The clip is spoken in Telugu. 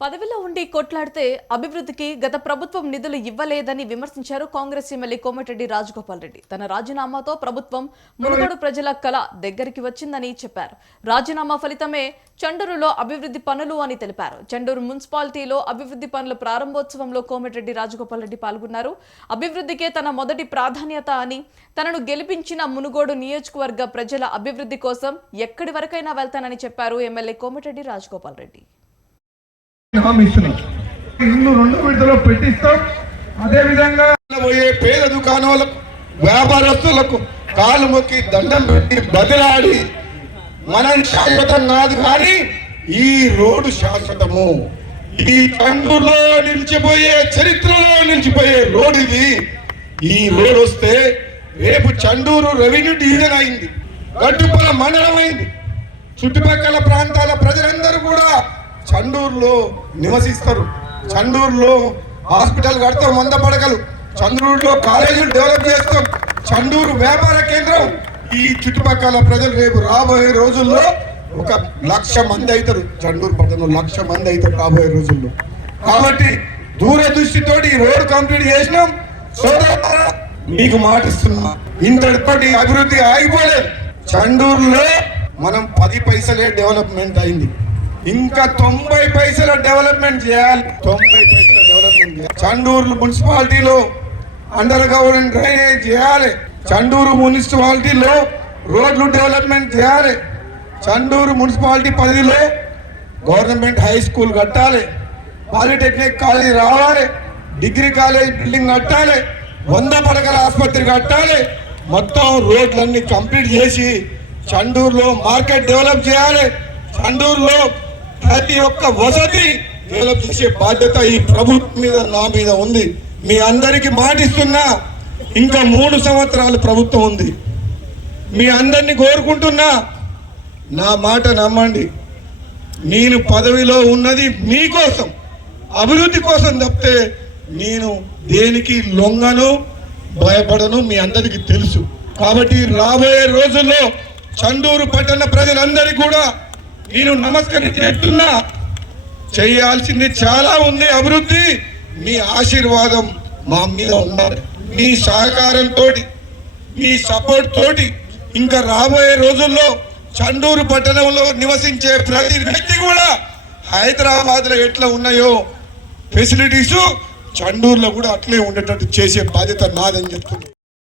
పదవిలో ఉండి కొట్లాడితే అభివృద్ధికి గత ప్రభుత్వం నిధులు ఇవ్వలేదని విమర్శించారు కాంగ్రెస్ ఎమ్మెల్యే కోమటిరెడ్డి రాజగోపాల్ రెడ్డి. తన రాజీనామాతో ప్రభుత్వం మునుగోడు ప్రజల కళ దగ్గరికి వచ్చిందని చెప్పారు. రాజీనామా ఫలితమే చండూరులో అభివృద్ధి పనులు అని తెలిపారు. చండూరు మున్సిపాలిటీలో అభివృద్ధి పనుల ప్రారంభోత్సవంలో కోమటిరెడ్డి రాజగోపాల్ రెడ్డి పాల్గొన్నారు. అభివృద్ధికే తన మొదటి ప్రాధాన్యత అని తనను గెలిపించిన మునుగోడు నియోజకవర్గ ప్రజల అభివృద్ధి కోసం ఎక్కడి వరకైనా వెళ్తానని చెప్పారు ఎమ్మెల్యే కోమటిరెడ్డి రాజగోపాల్ రెడ్డి. హామీ ఇస్తున్నాం ఇల్లు రెండు విడతలో పెట్టిస్తాం. అదే విధంగా పోయే పేద దుకాణాలకు వ్యాపారస్తులకు కాలు మొక్కి దండం పెట్టి బదిలాడి మనం శాశ్వతం కాదు కానీ ఈ రోడ్డు శాశ్వతము. ఈ తండ్రులో నిలిచిపోయే చరిత్రలో నిలిచిపోయే రోడ్ ఇది. ఈ రోడ్ వస్తే రేపు చండూరు రెవెన్యూ డివిజన్ అయింది. గట్టుపల మండలం అయింది. చుట్టుపక్కల ప్రాంతాల ప్రజలందరూ కూడా చండూరులో నివసిస్తారు. చండూరులో హాస్పిటల్ కడతాం వంద పడకలు. చంద్రూరులో కాలేజీలు డెవలప్ చేస్తాం. చండూరు వ్యాపార కేంద్రం. ఈ చుట్టుపక్కల ప్రజలు రేపు రాబోయే రోజుల్లో ఒక లక్ష మంది అవుతారు. చండూరు పట్టణంలో లక్ష మంది అవుతారు రాబోయే రోజుల్లో. కాబట్టి దూరదృష్టితోటి రోడ్ రోడ్డు కంప్లీట్ చేసినాం. సోదరులారా, మీకు మాటిస్తున్నా ఇంతటితోటి అభివృద్ధి ఆగిపోలేదు. చండూరులో మనం పది పైసలే డెవలప్మెంట్ అయింది. ఇంకా తొంభై పైసల డెవలప్మెంట్ చేయాలి. తొంభై పైసల డెవలప్మెంట్ చేయాలి. చండూరు మున్సిపాలిటీలో అండర్ గవర్నమెంట్ డ్రైనేజ్ చేయాలి. చండూరు మున్సిపాలిటీలో రోడ్లు డెవలప్మెంట్ చేయాలి. చండూరు మున్సిపాలిటీ పరిధిలో గవర్నమెంట్ హై స్కూల్ కట్టాలి. పాలిటెక్నిక్ కాలేజ్ రావాలి. డిగ్రీ కాలేజ్ బిల్డింగ్ కట్టాలి. వంద పడకల ఆసుపత్రి కట్టాలి. మొత్తం రోడ్లన్నీ కంప్లీట్ చేసి చండూరులో మార్కెట్ డెవలప్ చేయాలి. చండూరులో ప్రతి ఒక్క వసతి డెవలప్ చేసే బాధ్యత ఈ ప్రభుత్వం మీద నా మీద ఉంది. మీ అందరికీ మాటిస్తున్నా ఇంకా మూడు సంవత్సరాలు ప్రభుత్వం ఉంది. మీ అందరినీ కోరుకుంటున్నా నా మాట నమ్మండి. నేను పదవిలో ఉన్నది మీకోసం అభివృద్ధి కోసం తప్పితే నేను దేనికి లొంగను భయపడను మీ అందరికీ తెలుసు. కాబట్టి రాబోయే రోజుల్లో చండూరు పట్టణ ప్రజలందరికీ కూడా నేను నమస్కరించేస్తున్నా చేయాల్సింది చాలా ఉంది అభివృద్ధి. మీ ఆశీర్వాదం మా మీద ఉండాలి. మీ సహకారంతో మీ సపోర్ట్ తోటి ఇంకా రాబోయే రోజుల్లో చండూరు పట్టణంలో నివసించే ప్రతి వ్యక్తి కూడా హైదరాబాద్లో ఎట్లా ఉన్నాయో ఫెసిలిటీస్ చండూరులో కూడా అట్లే ఉండేటట్టు చేసే బాధ్యత నాదని చెప్తున్నాను.